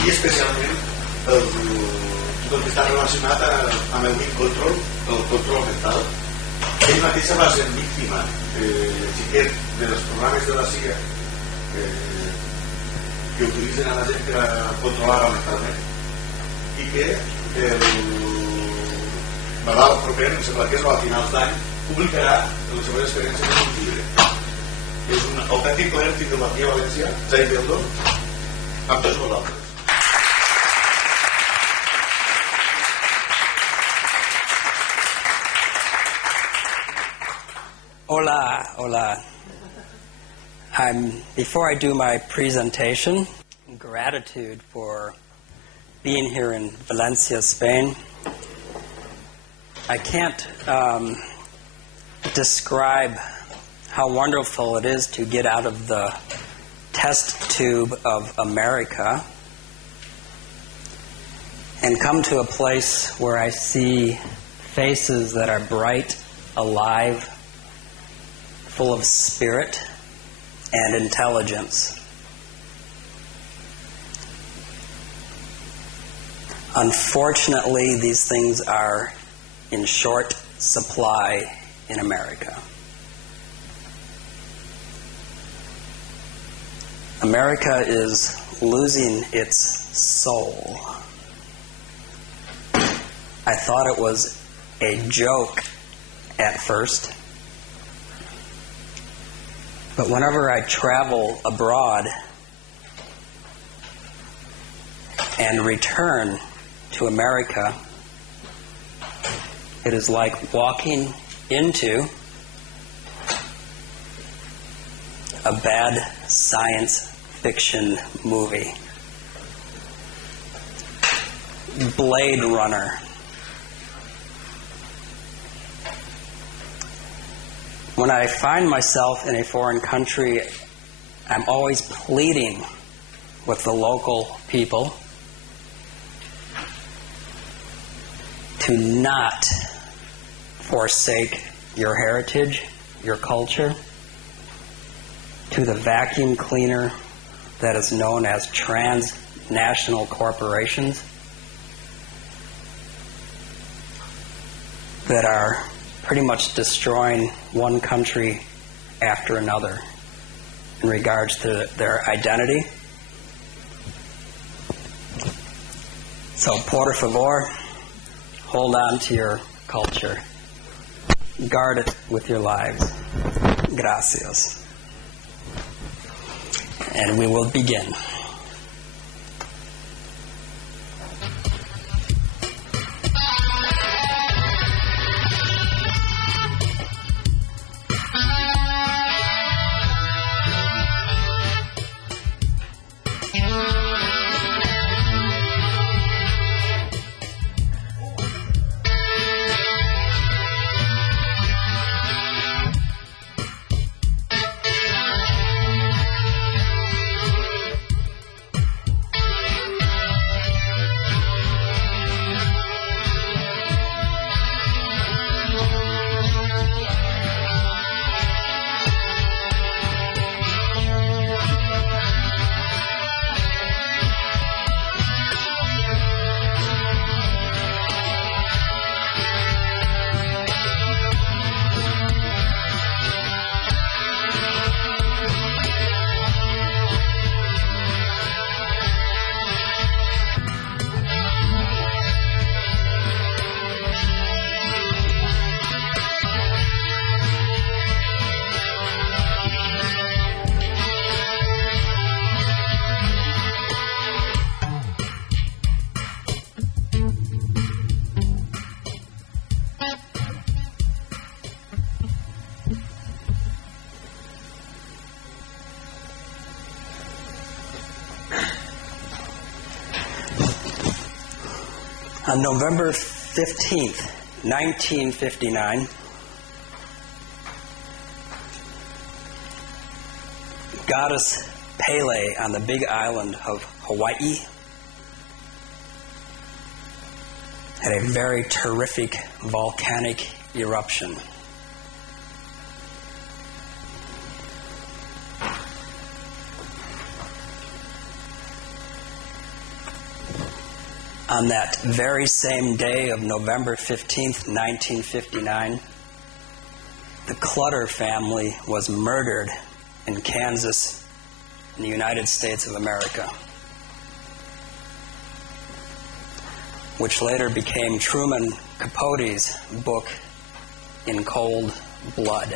i especialment tot el que està relacionat amb el control, el control mental. Ell mateixa va ser víctima, xiquet, dels programes de la CIA que utilitzen a la gent per a controlar mentalment, i que Nadal proper, em sembla que és a finals d'any, publicarà les seves experiències en un llibre. És un autèntic plaer tindre aquí a València, Jaye Beldo, amb tots vosaltres. Hola, hola. Before I do my presentation, gratitude for being here in Valencia, Spain. I can't describe how wonderful it is to get out of the test tube of America and come to a place where I see faces that are bright, alive, full of spirit and intelligence. Unfortunately, these things are in short supply in America. America is losing its soul. I thought it was a joke at first. But whenever I travel abroad and return to America, it is like walking into a bad science fiction movie. Blade Runner. When I find myself in a foreign country, I'm always pleading with the local people to not forsake your heritage, your culture, to the vacuum cleaner that is known as transnational corporations that are pretty much destroying one country after another in regards to their identity. So, por favor, hold on to your culture. Guard it with your lives. Gracias. And we will begin. On November 15th, 1959, goddess Pele on the big island of Hawaii had a very terrific volcanic eruption. On that very same day of November 15th, 1959, the Clutter family was murdered in Kansas, in the United States of America, which later became Truman Capote's book, In Cold Blood.